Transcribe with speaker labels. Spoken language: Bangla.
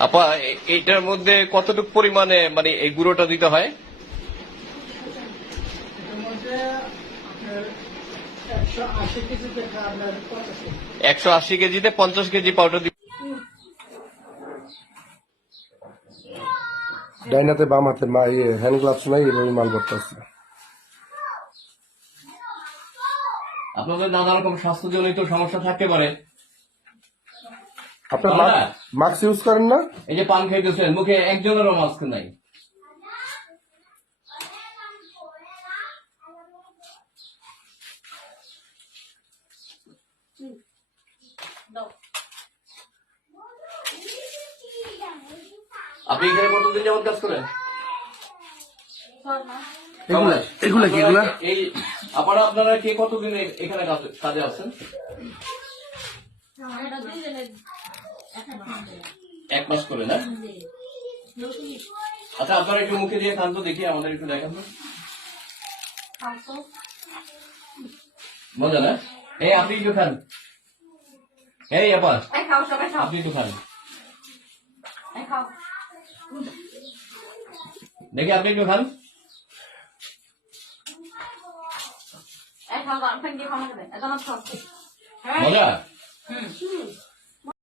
Speaker 1: আপা এইটার মধ্যে কতটুকু পরিমাণে মানে এই গুঁড়োটা দিতে হয়?
Speaker 2: এটার মধ্যে আপনার একশো আশি
Speaker 1: কেজিতে পঞ্চাশ কেজি পাউডার দিতে
Speaker 3: ডাইনাতে বাম হাতে মা ইয়ে হ্যান্ড গ্লাভস নাই এভাবে মাল করতেছে
Speaker 1: আপনাদের নানা রকম স্বাস্থ্যজনিত সমস্যা থাকতে পারে।
Speaker 3: আপনার
Speaker 1: হ্যাঁ।
Speaker 3: মাস্ক ইউজ করেন না?
Speaker 1: এই যে পান খাইতেছেন মুখে একজনেরও মাস্ক নাই। আপনি এখানে কতদিন যাবত কাজ করেন?
Speaker 3: এগুলা এগুলা কি এগুলা?
Speaker 1: এই আপনারা আপনারা কে কতদিন এখানে কাজ- কাজে আছেন? এক মাস করে, না? আচ্ছা আপনারা একটু মুখে দিয়ে খান তো দেখি আমাদের একটু দেখান তো। মজা, না? এই, আপনি একটু খান। এই
Speaker 4: খাও
Speaker 1: আপনি একটু খান। দেখি, আপনি একটু খান। মজা?